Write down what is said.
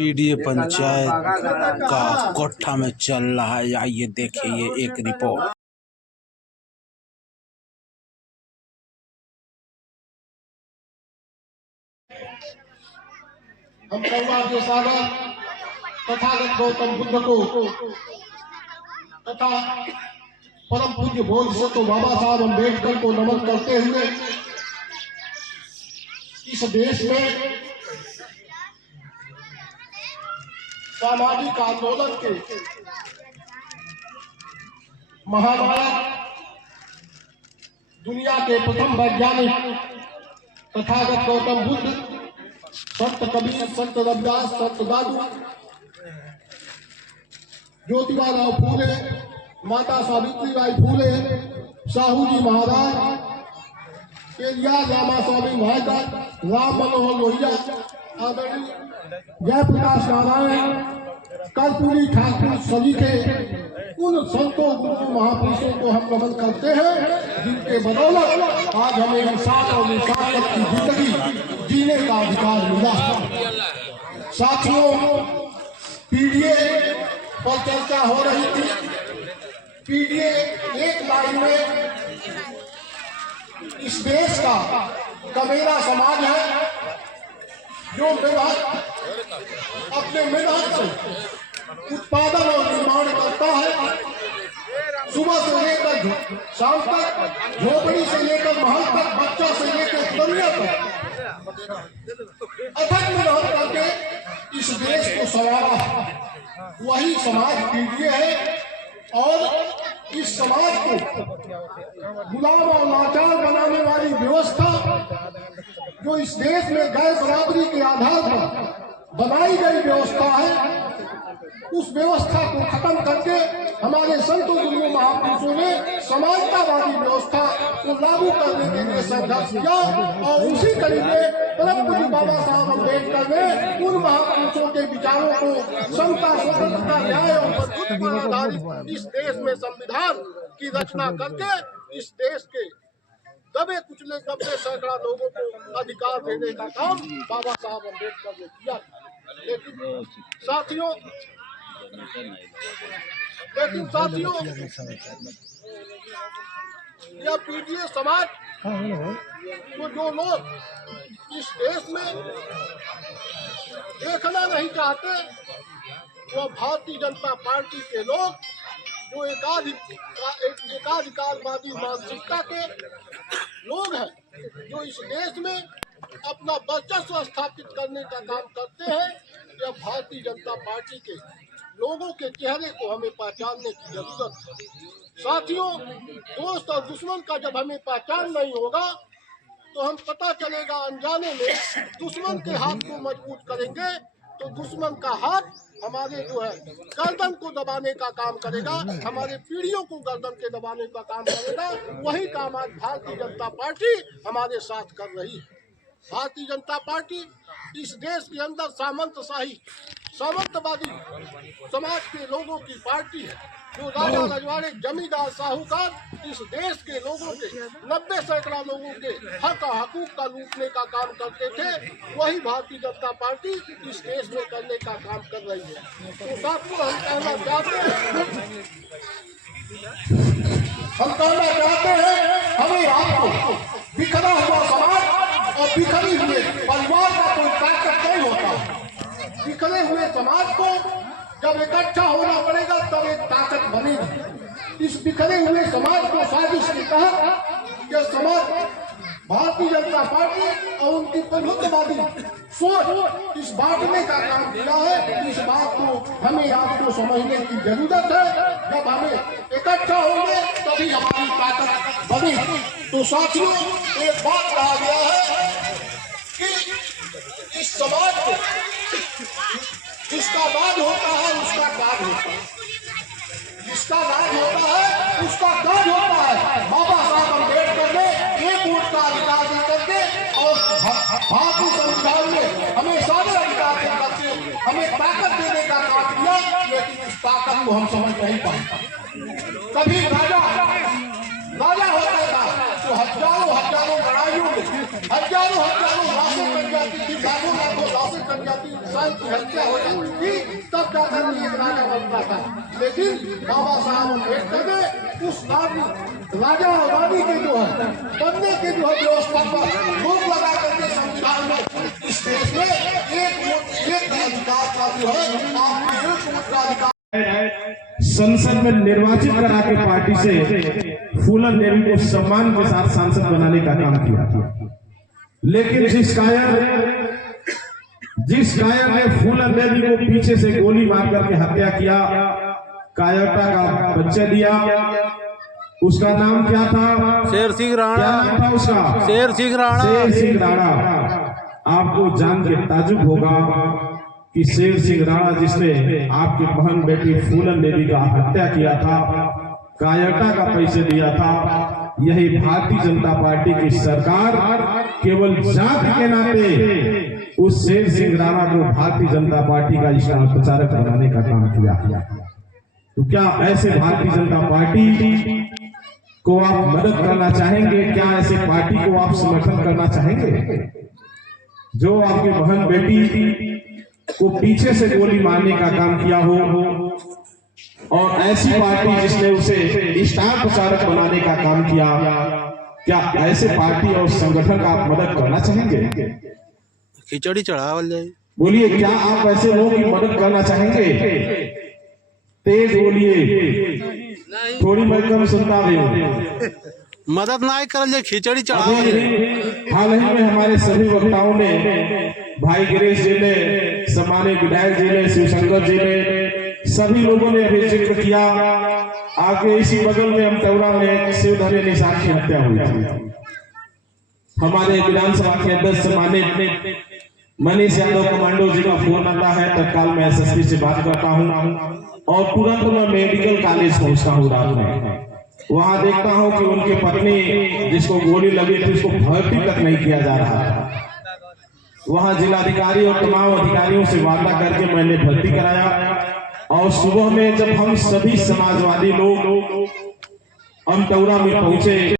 PDA panchayat का कोठा में चल रहा है। आइए देखिए ये एक रिपोर्ट। हम सौभाग्य सागर तथागत गौतम बुद्ध को तथा परम पूज्य बोधिसत्व बाबा साहब अम्बेडकर को नमन करते हुए इस देश में सामाजिक आंदोलन के महानायक दुनिया के प्रथम वैज्ञानिक तथागत गौतम बुद्ध, संत कबीर, संत रविदास, संत दादू, ज्योतिबा फूले, माता सावित्रीबाई फूले, साहू जी महाराज, पेरियार रामास्वामी महाराज, राम मनोहर लोहिया, आदरणीय जयप्रकाश नारायण, कर्पूरी ठाकुर सभी के उन संतों गुरु महापुरुषों को हम नमन करते हैं जिनके बदौलत आज हमें इंसान और इंसानियत की जिंदगी जीने का अधिकार मिला। साथियों, पीडीए पर चर्चा हो रही थी। पीडीए एक लाइन में इस देश का कमेरा समाज है जो अपने मेहनत से उत्पादन और निर्माण करता है। सुबह से लेकर शाम तक, झोपड़ी से लेकर महल तक, बच्चों से लेकर दुनिया तक अथक मेहनत करके इस देश को संवारा है। वही समाज पीडीए है और इस समाज को गुलाम और लाचार बनाने वाली व्यवस्था जो इस देश में गैर बराबरी के आधार पर बनाई गई व्यवस्था है, उस व्यवस्था को खत्म करके हमारे संतों गुरुओं महापुरुषों ने समानतावादी व्यवस्था को लागू करने के लिए संघर्ष किया और उसी कड़ी में परम पूज्य बाबा साहब अम्बेडकर ने उन महापुरुषों के विचारों को समता, स्वतंत्रता, न्याय और बंधुत्व पर आधारित इस देश में संविधान की रचना करके इस देश के दबे कुचले 90 सैकड़ा लोगों को अधिकार देने का काम बाबा साहब अम्बेडकर ने किया। लेकिन साथियों यह पीडीए समाज को जो लोग इस देश में देखना नहीं चाहते, वो भारतीय जनता पार्टी के लोग जो एकाधिकारवादी मानसिकता के लोग हैं, जो इस देश में अपना वर्चस्व स्थापित करने का काम करते हैं। यह भारतीय जनता पार्टी के लोगों के चेहरे को हमें पहचानने की जरूरत है। साथियों, दोस्त और दुश्मन का जब हमें पहचान नहीं होगा तो हम पता चलेगा अनजाने में दुश्मन के हाथ को मजबूत करेंगे तो दुश्मन का हाथ हमारे जो है गर्दन को दबाने का काम करेगा, हमारे पीढ़ियों को गर्दन के दबाने का काम करेगा। वही काम आज भारतीय जनता पार्टी हमारे साथ कर रही है। भारतीय जनता पार्टी इस देश के अंदर सामंतवादी समाज के लोगों की पार्टी है, जो राजा रजवाड़े, जमींदार, साहूकार इस देश के लोगों के 90 सैकड़ा लोगों के हक और हकूक का लूटने का काम करते थे। वही भारतीय जनता पार्टी इस देश में करने का काम कर रही है। तो साथियों, हम कहना चाहते हैं हमें आपको बिखरा हुआ समाज और बिखरी हुए परिवार का कोई ताकत नहीं होता। बिखरे हुए समाज को जब इकट्ठा होना पड़ेगा तब एक ताकत बनेगी। इस बिखरे हुए समाज को साजिश के तहत यह समाज भारतीय जनता पार्टी और उनकी प्रभुत्ववादी सोच इस बांटने का काम किया है। इस बात को हमें आपको समझने की जरूरत है। जब हमें इकट्ठा होंगे तभी हमारी ताकत बनेगी। तो साथियों, एक बात कहा गया है कि इस समाज को जिसका राज होता है उसका काज होता है, जिसका राज होता है उसका काज होता है। बाबा साहब अम्बेडकर ने एक वोट का अधिकार दे करके और भारतीय संविधान में हमें सारे अधिकार दे करके हमें ताकत देने का काम किया। लेकिन उस ताकत को हम समझ नहीं पाए। कभी राजा होता था तो हजारों लड़ाइयों में हजारों लाशें कट जाती थी, लाखों लाशें कट जाती, किसान की हत्या हो जाती थी तब जाकर ये राजा बनता था। लेकिन बाबा साहब अम्बेडकर ने उस राजा और रानी के जो है बनने के जो है व्यवस्था पर रोक लगा करके संविधान में इस देश में एक अधिकार का जो है आपको एक अधिकार संसद में निर्वाचित करा के पार्टी से फूलन देवी को सम्मान के साथ सांसद बनाने का काम किया था। लेकिन जिस कायर ने फूलन देवी को पीछे से गोली मार करके हत्या किया, कायरता का बच्चा दिया, उसका नाम क्या था? शेर सिंह राणा। क्या नाम था उसका? शेर सिंह राणा। शेर सिंह राणा। आपको जान के ताजुब होगा कि शेर सिंह राणा जिसने आपकी बहन बेटी फूलन देवी का हत्या किया था, कायरता का पैसे दिया था, यही भारतीय जनता पार्टी की सरकार केवल जाति के नाते उस शेर सिंह राणा को भारतीय जनता पार्टी का स्टार प्रचारक बनाने का काम किया। तो क्या ऐसे भारतीय जनता पार्टी को आप मदद करना चाहेंगे? क्या ऐसे पार्टी को आप समर्थन करना चाहेंगे जो आपकी बहन बेटी को पीछे से गोली मारने का काम किया हो, और ऐसी पार्टी जिसने उसे स्टार प्रचारक बनाने का काम किया? क्या ऐसे पार्टी और संगठन का आप मदद करना चाहेंगे? खिचड़ी चढ़ावल जाए। बोलिए, क्या आप ऐसे लोगों की मदद करना चाहेंगे? तेज बोलिए, थोड़ी मैं कम सुनता भी हूँ। मदद ना कर जाए, खिचड़ी चढ़ावल। हाल ही में हमारे सभी वक्ताओं ने, भाई गिरीश जी ने, सम्मानित विधायक जी ने, शिवशंकर जी ने, सभी लोगों ने अभी जिक्र किया। आगे इसी बगल में अमतौरा में शिवधनी निषाद की हत्या हुई थी। हमारे विधानसभा के अध्यक्ष सम्मानित मनीष यादव कमांडो जी का फोन आता है, तत्काल मैं एसएसपी से बात करता हूँ और तुरंत मैं मेडिकल कॉलेज पहुंचता हूँ। रात में वहां देखता हूँ कि उनकी पत्नी जिसको गोली लगी थी उसको भर्ती तक नहीं किया जा रहा था। वहां जिलाधिकारी और तमाम अधिकारियों से वार्ता करके मैंने भर्ती कराया, और सुबह में जब हम सभी समाजवादी लोग अमतौरा में पहुंचे